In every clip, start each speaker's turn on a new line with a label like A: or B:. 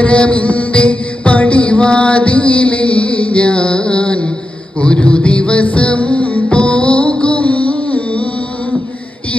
A: ഹരമിന്റെ പടിവാതിലിൽ ഞാൻ ഒരു ദിവസം പോകും.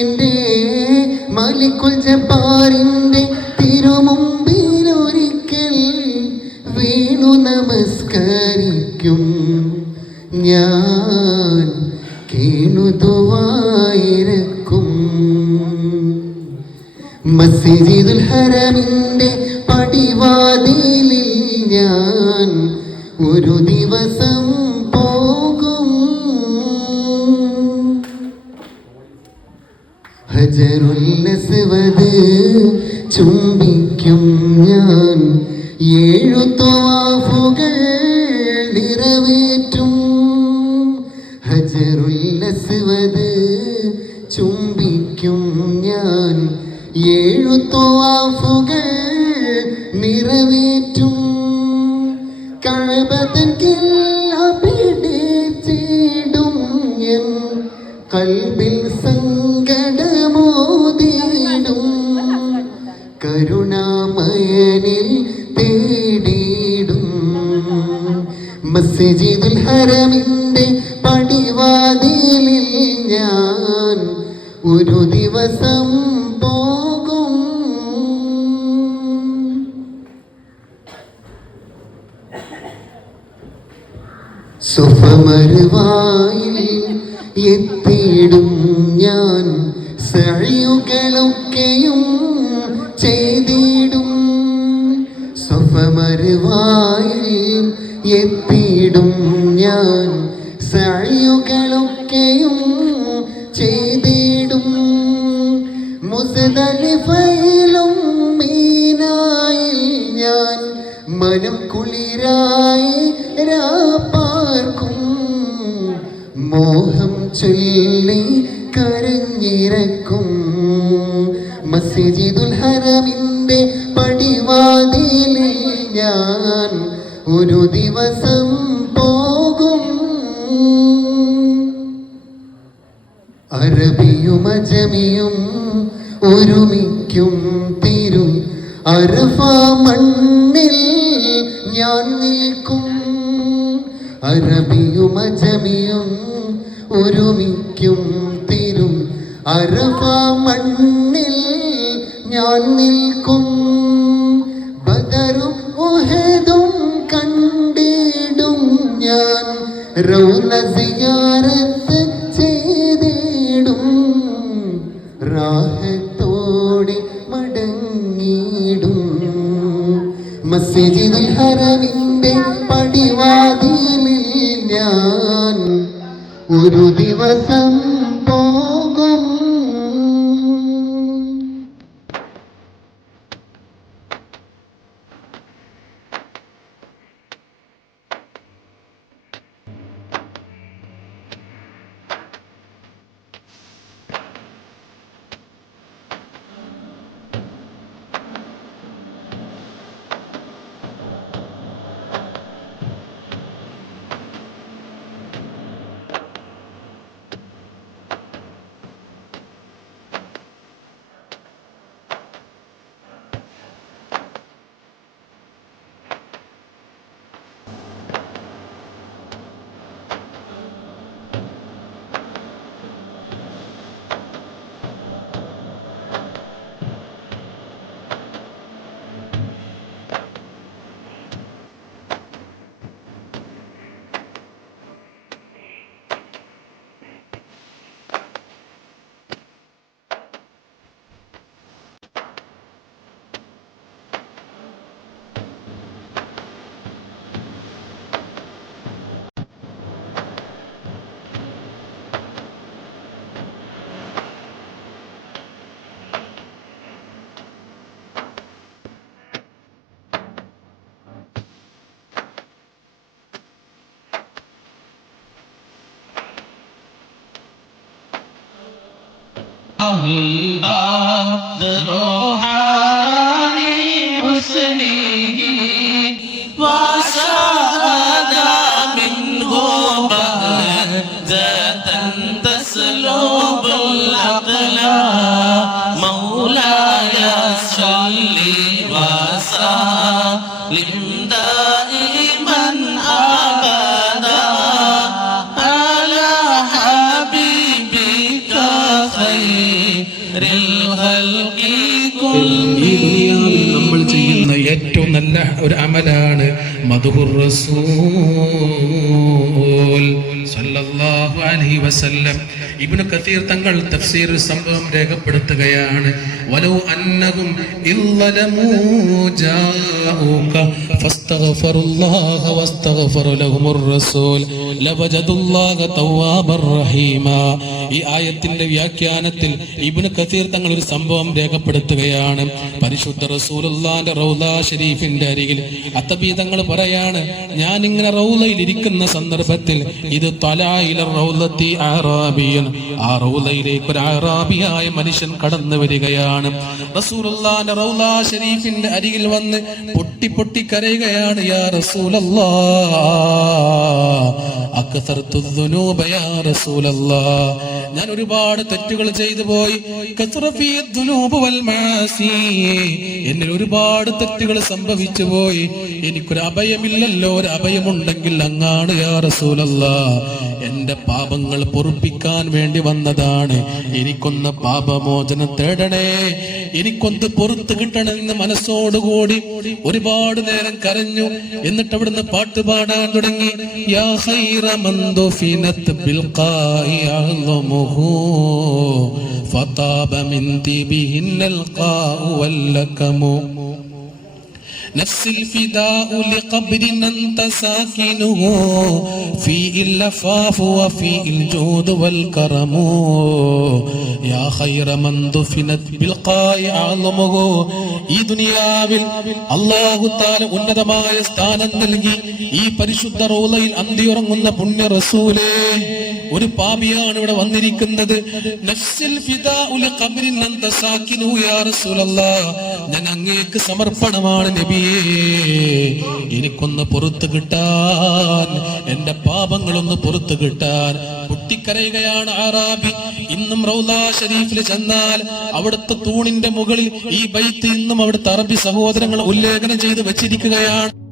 A: എന്റെ മലിക്കുൽ തിരുമുമ്പിൽ തിരുമുമ്പിലൊരിക്കൽ വീണു നമസ്കരിക്കും. ഞാൻ കീണുതുവായിരക്കും മസ്ജിദുൽ ഹരമിന്റെ പടിവാതിലിൽ ഞാൻ ഒരു ദിവസം പോകും. ഹജറുല്ലസ്വത് ചുംബിക്കും ഞാൻ. ഏഴു തോഫുകൾ നിറവേറ്റും. ഹജറുല്ലസ്വത് ചുംബിക്കും ഞാൻ. ഏഴു ത്വാഫുകൾ നിറവേറ്റും. കഴബതൻ പിടിച്ചിടും എൻ കൽവിൽ സങ്കടമോതിടും. കരുണാമയനിൽ തേടിയിടും. മസ്ജിദുൽ ഹറമിന്റെ പടിവാതിലിൽ ഞാൻ ഒരു ദിവസം സുഫമരുവായിൽ എത്തിയിടും ഞാൻ. സഴിയുകളൊക്കെയും ചെയ്തിടും. സുഫമരുവായിൽ എത്തിയിടും ഞാൻ. സഴിയുകളൊക്കെയും ചെയ്തിടും. മുസദലിഫയിലും മീനായിൽ ഞാൻ മനം കുളിരായി രാപ്പാർക്കും മോഹം ചൊല്ലി കരഞ്ഞിരക്കും മസ്ജിദുൽ ഹറമിന്റെ പടിവാതിലിൽ ഞാൻ ഒരു ദിവസം പോകും. അറബിയും അജമിയും ഒരുമിക്കും തീരും. അറഫ മണ്ണിൽ ഞാൻ നിൽക്കും. അറബിയും അജമിയും ഒരുമിക്കും തിരും. അറഫ മണ്ണിൽ ഞാൻ നിൽക്കും. ബദറും കണ്ടിടും ഞാൻ. റൗല സിയാറത്ത് ചെയ്തിടും. റാഹത്തോടെ മടങ്ങിടും മസ്ജിദിൽ ഹറമിന്റെ ഒരു ദിവസം
B: روحاني حسنه وساد منه بهجة تسلب العقل مولاي صل وسلم
C: നല്ല ഒരു അമലാണ്. മധുഹുർ റസൂൽ ഇബ്നു തങ്ങൾ തഫ്സീർ സംഭവം രേഖപ്പെടുത്തുകയാണ്. വലൗ അന്നഹും ഈ ആയത്തിന്റെ വ്യാഖ്യാനത്തിൽ ഇബിന് കസീർ തങ്ങൾ ഒരു സംഭവം രേഖപ്പെടുത്തുകയാണ്. പരിശുദ്ധ റസൂലുള്ളാന്റെ റൗല ഷരീഫിന്റെ അരികിൽ അത്തബി തങ്ങൾ പറയാണ് ഞാൻ ഇങ്ങനെ റൗലയിൽ ഇരിക്കുന്ന സന്ദർഭത്തിൽ ഇത് റൗലത്തി ആറാബിയൻ ആ റൗലയിലേക്ക് ഒരു ആറാബിയായ മനുഷ്യൻ കടന്നു വരികയാണ്. റസൂലുള്ളാന്റെ റൗല ഷരീഫിന്റെ അരികിൽ വന്ന് പൊട്ടി പൊട്ടി കരയുകയാണ് യാ റസൂലല്ലാ യാ ഞാൻ ഒരുപാട് തെറ്റുകൾ ചെയ്തു പോയി. എന്നിൽ ഒരുപാട് തെറ്റുകൾ സംഭവിച്ചു പോയി. എനിക്കൊരു അഭയമില്ലല്ലോ ഒരു അഭയമുണ്ടെങ്കിൽ അങ്ങാണ് യാ റസൂലല്ലാ. എന്റെ പാപങ്ങൾ പൊറുപ്പിക്കാൻ വേണ്ടി വന്നതാണ്. എനിക്കൊന്ന് പാപമോചനം തേടണേ. എനിക്കൊന്ന് പുറത്ത് കിട്ടണമെന്ന് മനസ്സോടുകൂടി ഒരുപാട് നേരം കരഞ്ഞു. എന്നിട്ട് അവിടുന്ന് പാട്ട് പാടാൻ തുടങ്ങി. യാ ഫിനത്ത് ബിൽഖാഇ അഅ്ളമുഹു ഫതാബ نفس الفداء لقبر أنت ساكنه فيه اللفاف وفيه الجود والكرم يا خير من دفنت بالقاء أعظمه ഈ ദുനിയാവിൽ അള്ളാഹു താല ഉന്നതമായ സ്ഥാനം നൽകി ഈ പരിശുദ്ധ റോലയിൽ അന്തിയുറങ്ങുന്ന പുണ്യ റസൂലേ ഒരു പാപിയാണ് ഇവിടെ വന്നിരിക്കുന്നത്. ഞാൻ അങ്ങേക്ക് സമർപ്പണമാണ് നബിയേ. എനിക്കൊന്ന് പുറത്തു കിട്ടാൻ എന്റെ പാപങ്ങളൊന്ന് പുറത്തു കിട്ടാൻ. കുട്ടിക്കരയുകയാണ് ആറാബി. ഇന്നും റൗല ഷരീഫിൽ ചെന്നാൽ അവിടുത്തെ തൂണിന്റെ മുകളിൽ ഈ ബൈത്ത് ഇന്നും അവിടുത്തെ അറബി സഹോദരങ്ങൾ ഉല്ലേഖനം ചെയ്ത് വെച്ചിരിക്കുകയാണ്.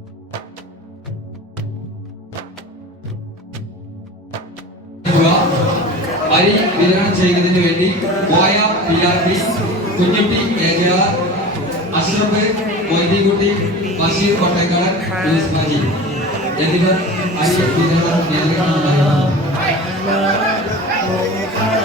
D: അരി വിതരണം ചെയ്യുന്നതിന് വേണ്ടി പോയ P R P Kunjutty ഏജാർ Ashraf Moideenkutty Basheer Kottekkad use മജി എന്നിവർ അരി വിതരണം നൽകുന്നതായിരുന്നു പരിപാടിയിലേക്ക്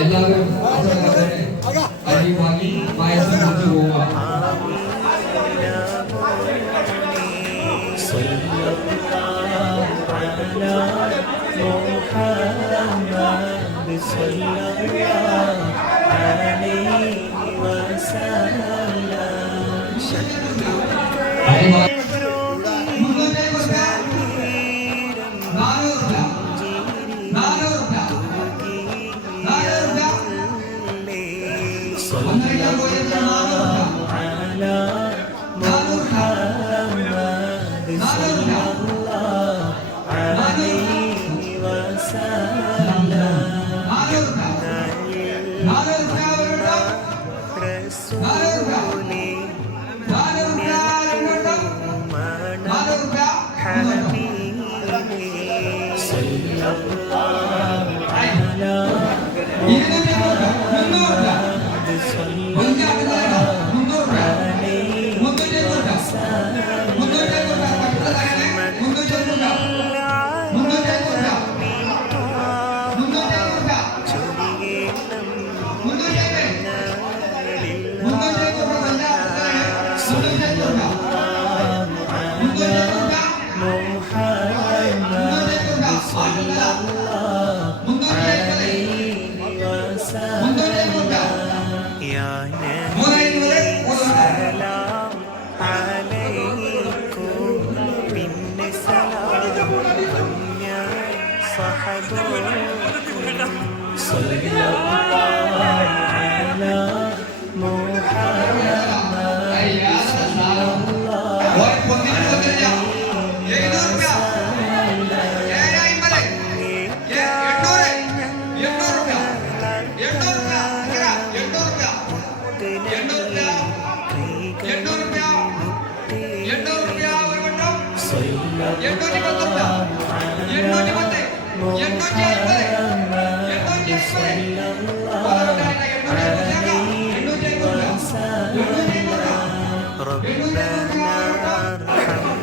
D: എല്ലാവരും അരി വാങ്ങി പായസം കുറിച്ച് പോവുക ശത്രു Hallelujah.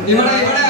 D: ഇവിടെ ഇവിടെ